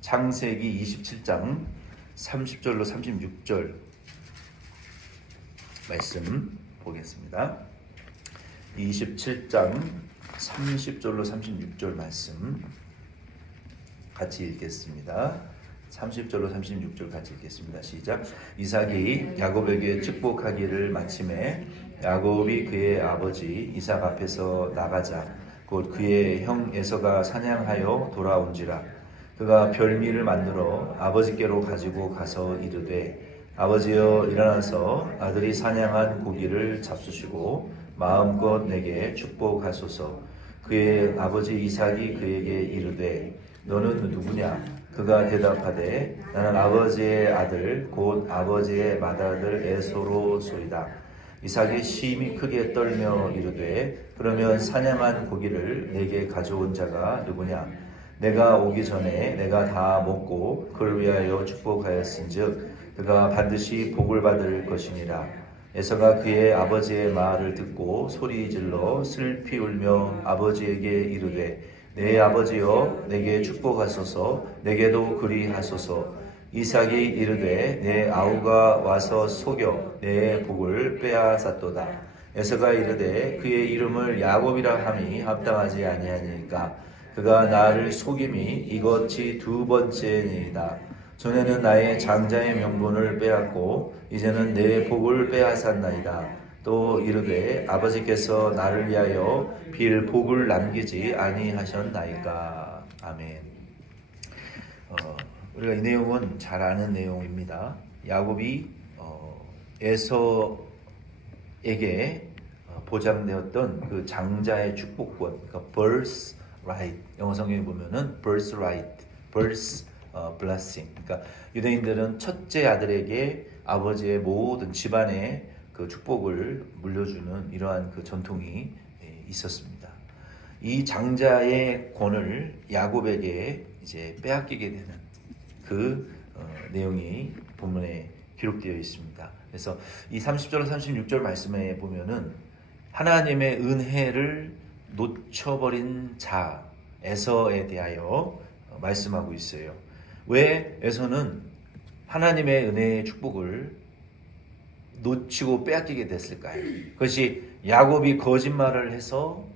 창세기 27장 30절로 36절 말씀 보겠습니다. 27장 30절로 36절 말씀 같이 읽겠습니다. 30절로 36절 같이 읽겠습니다. 시작. 이삭이 야곱에게 축복하기를 마침에 야곱이 그의 아버지 이삭 앞에서 나가자 곧 그의 형 에서가 사냥하여 돌아온지라. 그가 별미를 만들어 아버지께로 가지고 가서 이르되 아버지여 일어나서 아들이 사냥한 고기를 잡수시고 마음껏 내게 축복하소서. 그의 아버지 이삭이 그에게 이르되 너는 누구냐? 그가 대답하되 나는 아버지의 아들 곧 아버지의 맏아들 에서로소이다. 이삭이 심히 크게 떨며 이르되 그러면 사냥한 고기를 내게 가져온 자가 누구냐? 내가 오기 전에 내가 다 먹고 그를 위하여 축복하였은즉 그가 반드시 복을 받을 것이니라. 에서가 그의 아버지의 말을 듣고 소리질러 슬피 울며 아버지에게 이르되 내 아버지여 내게 축복하소서. 내게도 그리하소서. 이삭이 이르되 내 아우가 와서 속여 내 복을 빼앗았도다. 에서가 이르되 그의 이름을 야곱이라 함이 합당하지 아니하니까 그가 나를 속임이 이것이 두 번째니이다. 전에는 나의 장자의 명분을 빼앗고 이제는 내 복을 빼앗았나이다. 또 이르되 아버지께서 나를 위하여 빌 복을 남기지 아니하셨나이까. 아멘. 우리가 이 내용은 잘 아는 내용입니다. 야곱이 에서에게 보장되었던 그 장자의 축복권, 그러니까 birthright, 영어 성경에 보면은 birthright, birth blessing. 그러니까 유대인들은 첫째 아들에게 아버지의 모든 집안의 그 축복을 물려주는 이러한 그 전통이 있었습니다. 이 장자의 권을 야곱에게 이제 빼앗기게 되는 그 내용이 본문에 기록되어 있습니다. 그래서 이 30절 36절 말씀에 보면은 하나님의 은혜를 놓쳐버린 자 에서에 대하여 말씀하고 있어요. 왜 에서는 하나님의 은혜의 축복을 놓치고 빼앗기게 됐을까요? 그것이 야곱이 거짓말을 해서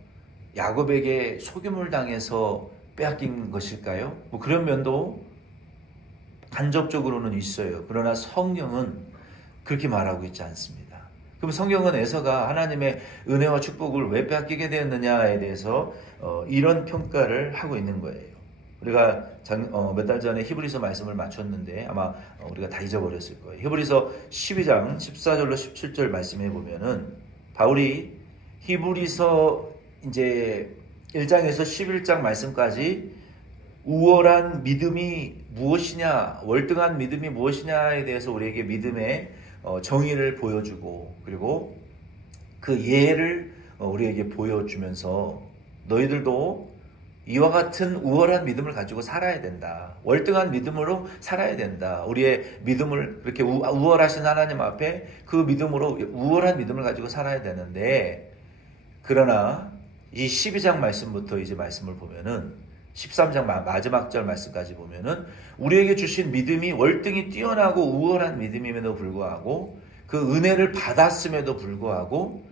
야곱에게 속임을 당해서 빼앗긴 것일까요? 뭐 그런 면도 간접적으로는 있어요. 그러나 성경은 그렇게 말하고 있지 않습니다. 그럼 성경은 에서가 하나님의 은혜와 축복을 왜 빼앗기게 되었느냐에 대해서 이런 평가를 하고 있는 거예요. 우리가 몇 달 전에 히브리서 말씀을 마쳤는데 아마 우리가 다 잊어버렸을 거예요. 히브리서 12장 14절로 17절 말씀해 보면은 바울이 히브리서 이제 1장에서 11장 말씀까지 우월한 믿음이 무엇이냐, 월등한 믿음이 무엇이냐에 대해서 우리에게 믿음의 정의를 보여주고 그리고 그 예를 우리에게 보여주면서 너희들도 이와 같은 우월한 믿음을 가지고 살아야 된다. 월등한 믿음으로 살아야 된다. 우리의 믿음을 그렇게 우월하신 하나님 앞에 그 믿음으로 우월한 믿음을 가지고 살아야 되는데 그러나 이 12장 말씀부터 이제 말씀을 보면은 13장 마지막 절 말씀까지 보면은 우리에게 주신 믿음이 월등히 뛰어나고 우월한 믿음임에도 불구하고 그 은혜를 받았음에도 불구하고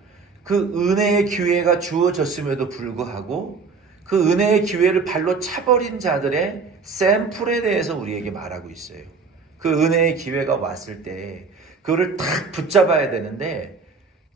그 은혜의 기회가 주어졌음에도 불구하고 그 은혜의 기회를 발로 차버린 자들의 샘플에 대해서 우리에게 말하고 있어요. 그 은혜의 기회가 왔을 때 그거를 딱 붙잡아야 되는데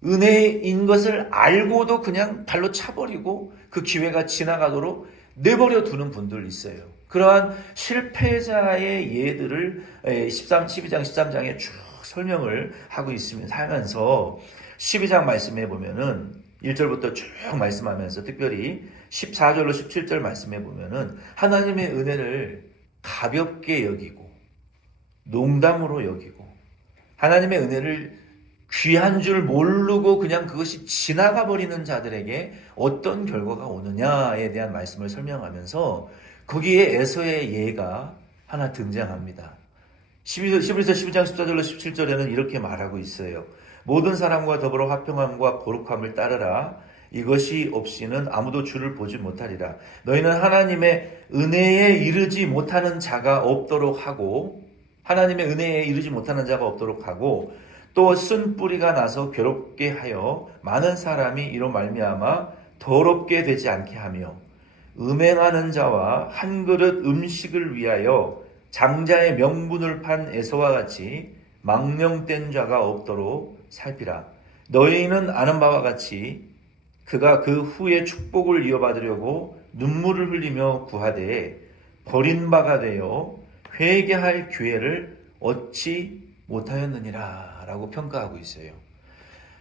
은혜인 것을 알고도 그냥 발로 차버리고 그 기회가 지나가도록 내버려 두는 분들 있어요. 그러한 실패자의 예들을 12장 13장에 쭉 설명을 하고 있으면서 하면서 12장 말씀해 보면은 1절부터 쭉 말씀하면서 특별히 14절로 17절 말씀해 보면은 하나님의 은혜를 가볍게 여기고 농담으로 여기고 하나님의 은혜를 귀한 줄 모르고 그냥 그것이 지나가 버리는 자들에게 어떤 결과가 오느냐에 대한 말씀을 설명하면서 거기에 에서의 예가 하나 등장합니다. 11서 12장 14절로 17절에는 이렇게 말하고 있어요. 모든 사람과 더불어 화평함과 거룩함을 따르라. 이것이 없이는 아무도 주를 보지 못하리라. 너희는 하나님의 은혜에 이르지 못하는 자가 없도록 하고 하나님의 은혜에 이르지 못하는 자가 없도록 하고 또 쓴 뿌리가 나서 괴롭게 하여 많은 사람이 이로 말미암아 더럽게 되지 않게 하며 음행하는 자와 한 그릇 음식을 위하여 장자의 명분을 판 에서와 같이 망령된 자가 없도록 살피라. 너희는 아는 바와 같이 그가 그 후에 축복을 이어받으려고 눈물을 흘리며 구하되 버린 바가 되어 회개할 기회를 얻지 못하였느니라 라고 평가하고 있어요.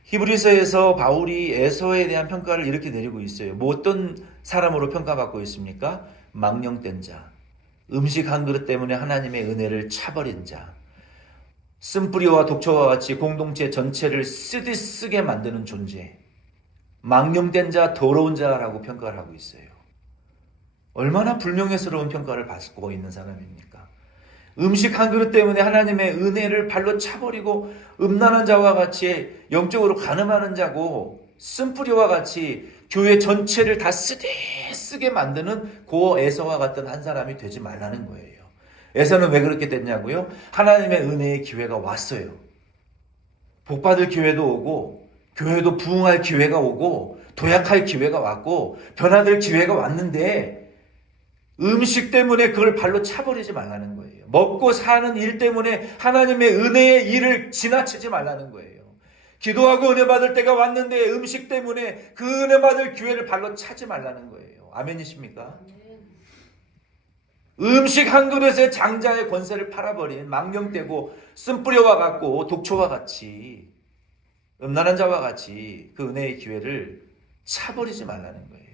히브리서에서 바울이 에서에 대한 평가를 이렇게 내리고 있어요. 뭐 어떤 사람으로 평가받고 있습니까? 망령된 자, 음식 한 그릇 때문에 하나님의 은혜를 차버린 자, 쓴뿌리와 독초와 같이 공동체 전체를 쓰게 만드는 존재, 망령된 자, 더러운 자라고 평가를 하고 있어요. 얼마나 불명예스러운 평가를 받고 있는 사람입니까? 음식 한 그릇 때문에 하나님의 은혜를 발로 차버리고 음란한 자와 같이 영적으로 가늠하는 자고 쓴뿌리와 같이 교회 전체를 다 쓰게 만드는 고 에서와 같은 한 사람이 되지 말라는 거예요. 에서는 왜 그렇게 됐냐고요? 하나님의 은혜의 기회가 왔어요. 복받을 기회도 오고 교회도 부흥할 기회가 오고 도약할 기회가 왔고 변화될 기회가 왔는데 음식 때문에 그걸 발로 차버리지 말라는 거예요. 먹고 사는 일 때문에 하나님의 은혜의 일을 지나치지 말라는 거예요. 기도하고 은혜 받을 때가 왔는데 음식 때문에 그 은혜 받을 기회를 발로 차지 말라는 거예요. 아멘이십니까? 음식 한 그릇에 장자의 권세를 팔아버린 망령되고 쓴뿌리와 같고 독초와 같이 음란한 자와 같이 그 은혜의 기회를 차버리지 말라는 거예요.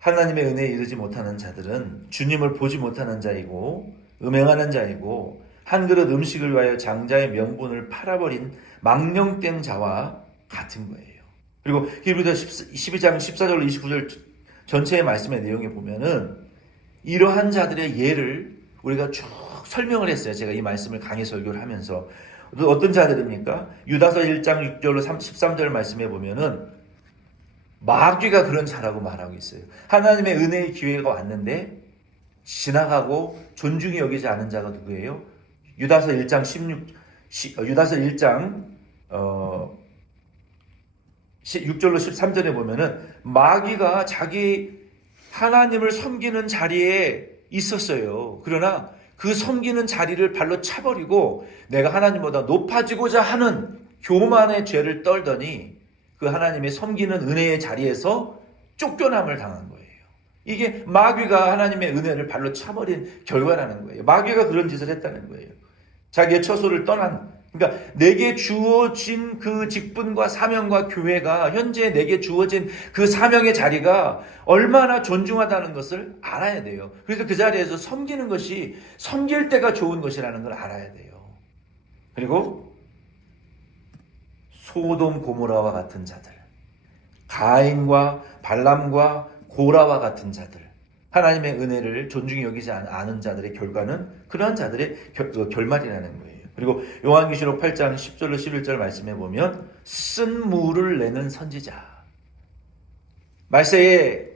하나님의 은혜에 이르지 못하는 자들은 주님을 보지 못하는 자이고 음행하는 자이고 한 그릇 음식을 위하여 장자의 명분을 팔아버린 망령된 자와 같은 거예요. 그리고 히브리서 12장 14절 29절 전체의 말씀의 내용에 보면은 이러한 자들의 예를 우리가 쭉 설명을 했어요. 제가 이 말씀을 강의 설교를 하면서 어떤 자들입니까? 유다서 1장 6절로 13절 말씀에 보면은 마귀가 그런 자라고 말하고 있어요. 하나님의 은혜의 기회가 왔는데 지나가고 존중이 여기지 않은 자가 누구예요? 유다서 1장 6절로 13절에 보면은 마귀가 자기 하나님을 섬기는 자리에 있었어요. 그러나 그 섬기는 자리를 발로 차버리고 내가 하나님보다 높아지고자 하는 교만의 죄를 떨더니 그 하나님의 섬기는 은혜의 자리에서 쫓겨남을 당한 거예요. 이게 마귀가 하나님의 은혜를 발로 차버린 결과라는 거예요. 마귀가 그런 짓을 했다는 거예요. 자기의 처소를 떠난, 그러니까 내게 주어진 그 직분과 사명과 교회가 현재 내게 주어진 그 사명의 자리가 얼마나 존중하다는 것을 알아야 돼요. 그래서 그 자리에서 섬기는 것이 섬길 때가 좋은 것이라는 걸 알아야 돼요. 그리고 소돔 고모라와 같은 자들, 가인과 발람과 고라와 같은 자들, 하나님의 은혜를 존중히 여기지 않은 자들의 결과는 그러한 자들의 결말이라는 거예요. 그리고 요한계시록 8장 10절로 11절 말씀해 보면 쓴 물을 내는 선지자, 말세에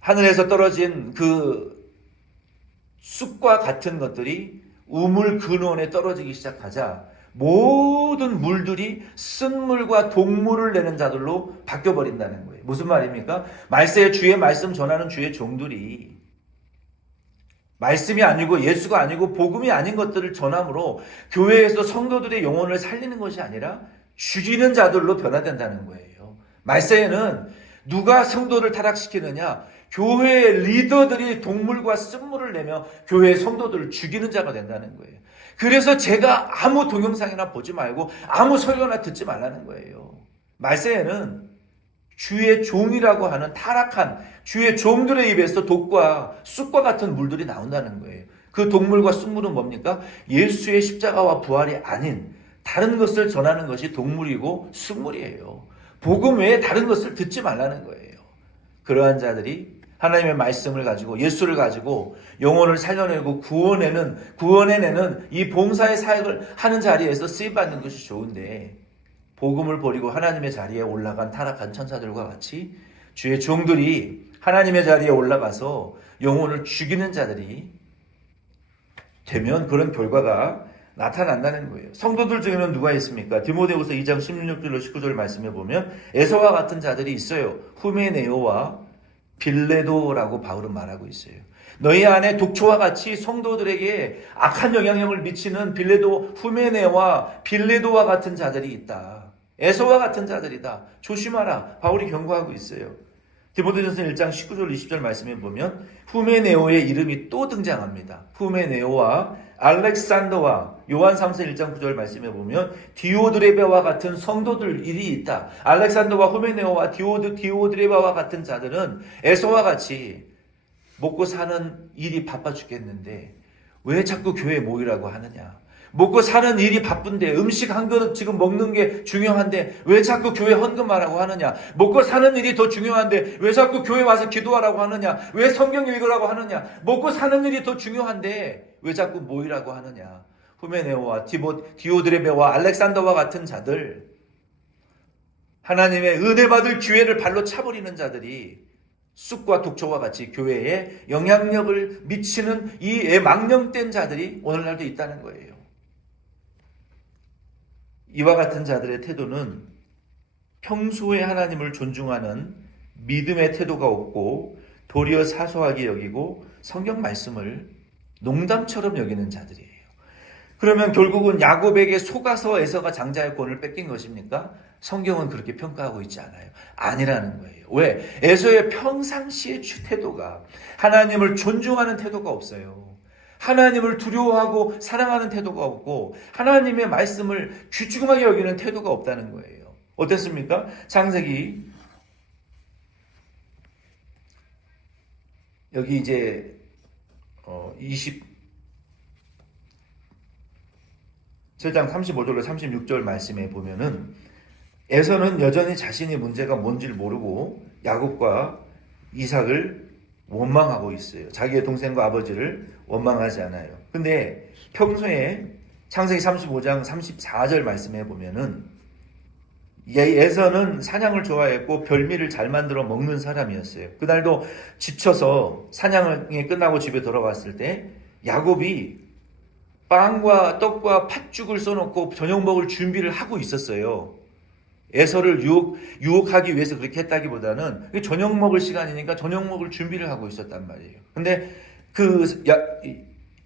하늘에서 떨어진 그 쑥과 같은 것들이 우물 근원에 떨어지기 시작하자 모든 물들이 쓴 물과 독물을 내는 자들로 바뀌어버린다는 거예요. 무슨 말입니까? 말세에 주의 말씀 전하는 주의 종들이 말씀이 아니고 예수가 아니고 복음이 아닌 것들을 전함으로 교회에서 성도들의 영혼을 살리는 것이 아니라 죽이는 자들로 변화된다는 거예요. 말세에는 누가 성도를 타락시키느냐? 교회의 리더들이 독물과 쓴물을 내며 교회의 성도들을 죽이는 자가 된다는 거예요. 그래서 제가 아무 동영상이나 보지 말고 아무 설교나 듣지 말라는 거예요. 말세에는 주의 종이라고 하는 타락한 주의 종들의 입에서 독과 쑥과 같은 물들이 나온다는 거예요. 그 독물과 쑥물은 뭡니까? 예수의 십자가와 부활이 아닌 다른 것을 전하는 것이 독물이고 쑥물이에요. 복음 외에 다른 것을 듣지 말라는 거예요. 그러한 자들이 하나님의 말씀을 가지고 예수를 가지고 영혼을 살려내고 구원해내는 이 봉사의 사역을 하는 자리에서 쓰임받는 것이 좋은데 복음을 버리고 하나님의 자리에 올라간 타락한 천사들과 같이 주의 종들이 하나님의 자리에 올라가서 영혼을 죽이는 자들이 되면 그런 결과가 나타난다는 거예요. 성도들 중에는 누가 있습니까? 디모데후서 2장 16절로 19절 말씀해 보면 에서와 같은 자들이 있어요. 후메네오와 빌레도라고 바울은 말하고 있어요. 너희 안에 독초와 같이 성도들에게 악한 영향력을 미치는 후메네와 빌레도와 같은 자들이 있다. 에서와 같은 자들이다. 조심하라. 바울이 경고하고 있어요. 디모데전서 1장 19절 20절 말씀에 보면 후메네오의 이름이 또 등장합니다. 후메네오와 알렉산더와 요한 3서 1장 9절 말씀에 보면 디오드레베와 같은 성도들이 있다. 알렉산더와 후메네오와 디오드레베와 같은 자들은 에서와 같이 먹고 사는 일이 바빠 죽겠는데 왜 자꾸 교회에 모이라고 하느냐. 먹고 사는 일이 바쁜데 음식 한 그릇 지금 먹는 게 중요한데 왜 자꾸 교회 헌금하라고 하느냐. 먹고 사는 일이 더 중요한데 왜 자꾸 교회 와서 기도하라고 하느냐. 왜 성경 읽으라고 하느냐. 먹고 사는 일이 더 중요한데 왜 자꾸 모이라고 하느냐. 후메네오와 디오드레베와 알렉산더와 같은 자들, 하나님의 은혜 받을 기회를 발로 차버리는 자들이 쑥과 독초와 같이 교회에 영향력을 미치는 이 망령된 자들이 오늘날도 있다는 거예요. 이와 같은 자들의 태도는 평소에 하나님을 존중하는 믿음의 태도가 없고 도리어 사소하게 여기고 성경 말씀을 농담처럼 여기는 자들이에요. 그러면 결국은 야곱에게 속아서 에서가 장자의 권을 뺏긴 것입니까? 성경은 그렇게 평가하고 있지 않아요. 아니라는 거예요. 왜? 에서의 평상시의 태도가 하나님을 존중하는 태도가 없어요. 하나님을 두려워하고 사랑하는 태도가 없고 하나님의 말씀을 귀중하게 여기는 태도가 없다는 거예요. 어땠습니까? 창세기 여기 이제 27장 35절로 36절 말씀에 보면은 에서는 여전히 자신의 문제가 뭔지를 모르고 야곱과 이삭을 원망하고 있어요. 자기의 동생과 아버지를 원망하지 않아요. 근데 평소에 창세기 35장 34절 말씀에 보면은 에서는 사냥을 좋아했고 별미를 잘 만들어 먹는 사람이었어요. 그날도 지쳐서 사냥이 끝나고 집에 돌아왔을 때 야곱이 빵과 떡과 팥죽을 써놓고 저녁 먹을 준비를 하고 있었어요. 에서를 유혹하기 위해서 그렇게 했다기보다는 저녁 먹을 시간이니까 저녁 먹을 준비를 하고 있었단 말이에요. 근데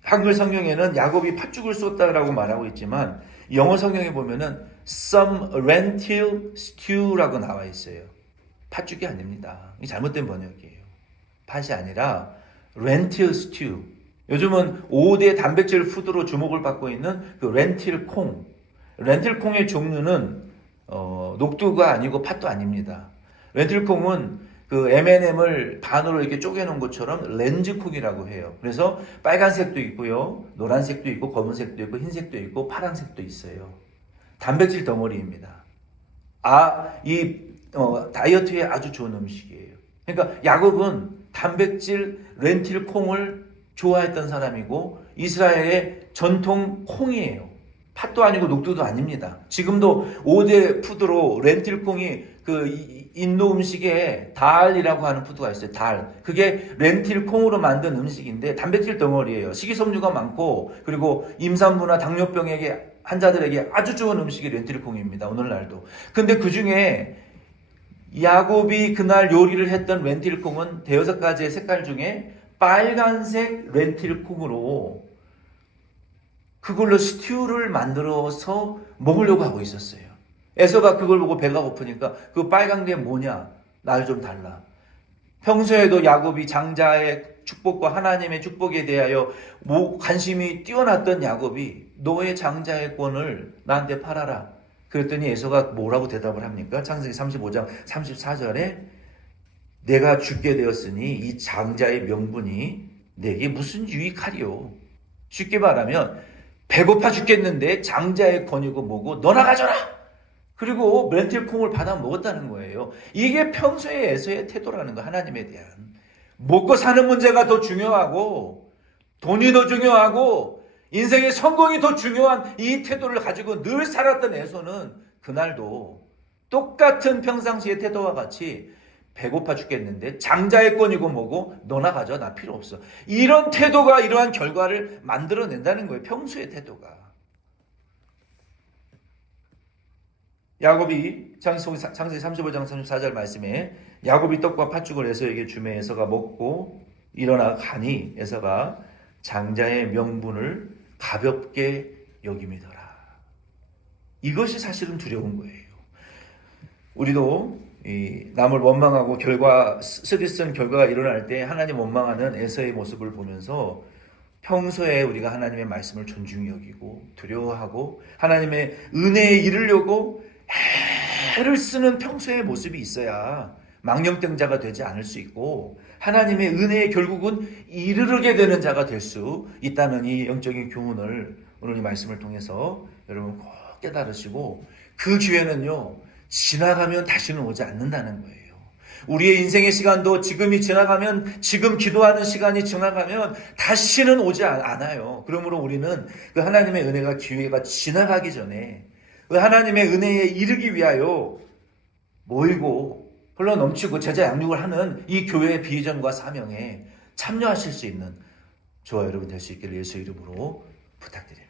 한글 성경에는 야곱이 팥죽을 쏟다라고 말하고 있지만 영어 성경에 보면은 some lentil stew라고 나와 있어요. 팥죽이 아닙니다. 이 잘못된 번역이에요. 팥이 아니라 lentil stew. 요즘은 5대 단백질 푸드로 주목을 받고 있는 그 렌틸 콩. 렌틸 콩의 종류는 녹두가 아니고 팥도 아닙니다. 렌틸 콩은 그 M&M을 반으로 이렇게 쪼개놓은 것처럼 렌즈콩이라고 해요. 그래서 빨간색도 있고요, 노란색도 있고, 검은색도 있고, 흰색도 있고, 파란색도 있어요. 단백질 덩어리입니다. 다이어트에 아주 좋은 음식이에요. 그러니까 야곱은 단백질 렌틸 콩을 좋아했던 사람이고 이스라엘의 전통 콩이에요. 팥도 아니고 녹두도 아닙니다. 지금도 5대 푸드로 렌틸 콩이 인도 음식에 달이라고 하는 푸드가 있어요. 달. 그게 렌틸 콩으로 만든 음식인데 단백질 덩어리예요. 식이섬유가 많고 그리고 임산부나 당뇨병에게 환자들에게 아주 좋은 음식이 렌틸 콩입니다. 오늘날도. 근데 그 중에 야곱이 그날 요리를 했던 렌틸 콩은 대여섯 가지의 색깔 중에 빨간색 렌틸 콩으로 그걸로 스튜를 만들어서 먹으려고 하고 있었어요. 에서가 그걸 보고 배가 고프니까 그 빨간 게 뭐냐? 날 좀 달라. 평소에도 야곱이 장자의 축복과 하나님의 축복에 대하여 관심이 뛰어났던 야곱이 너의 장자의 권을 나한테 팔아라. 그랬더니 에서가 뭐라고 대답을 합니까? 창세기 35장 34절에 내가 죽게 되었으니 이 장자의 명분이 내게 무슨 유익하리요. 쉽게 말하면 배고파 죽겠는데 장자의 권이고 뭐고 너나 가져라. 그리고 렌틸 콩을 받아 먹었다는 거예요. 이게 평소의 에서의 태도라는 거. 하나님에 대한 먹고 사는 문제가 더 중요하고 돈이 더 중요하고 인생의 성공이 더 중요한 이 태도를 가지고 늘 살았던 에서는 그날도 똑같은 평상시의 태도와 같이 배고파 죽겠는데 장자의 권이고 뭐고 너나 가져, 나 필요 없어. 이런 태도가 이러한 결과를 만들어낸다는 거예요. 평소의 태도가. 야곱이 창세기 35장 34절 말씀에 야곱이 떡과 팥죽을 에서에게 주매 에서가 먹고 일어나 가니 에서가 장자의 명분을 가볍게 여김이더라. 이것이 사실은 두려운 거예요. 우리도 남을 원망하고 쓰디쓴 결과가 일어날 때 하나님 원망하는 에서의 모습을 보면서 평소에 우리가 하나님의 말씀을 존중히 여기고 두려워하고 하나님의 은혜에 이르려고 애를 쓰는 평소의 모습이 있어야 망령된 자가 되지 않을 수 있고 하나님의 은혜에 결국은 이르르게 되는 자가 될 수 있다는 이 영적인 교훈을 오늘 이 말씀을 통해서 여러분 꼭 깨달으시고 그 기회는요 지나가면 다시는 오지 않는다는 거예요. 우리의 인생의 시간도 지금이 지나가면 지금 기도하는 시간이 지나가면 다시는 오지 않아요. 그러므로 우리는 그 하나님의 은혜가 기회가 지나가기 전에 그 하나님의 은혜에 이르기 위하여 모이고 흘러 넘치고 제자 양육을 하는 이 교회의 비전과 사명에 참여하실 수 있는 저와 여러분 될 수 있기를 예수 이름으로 부탁드립니다.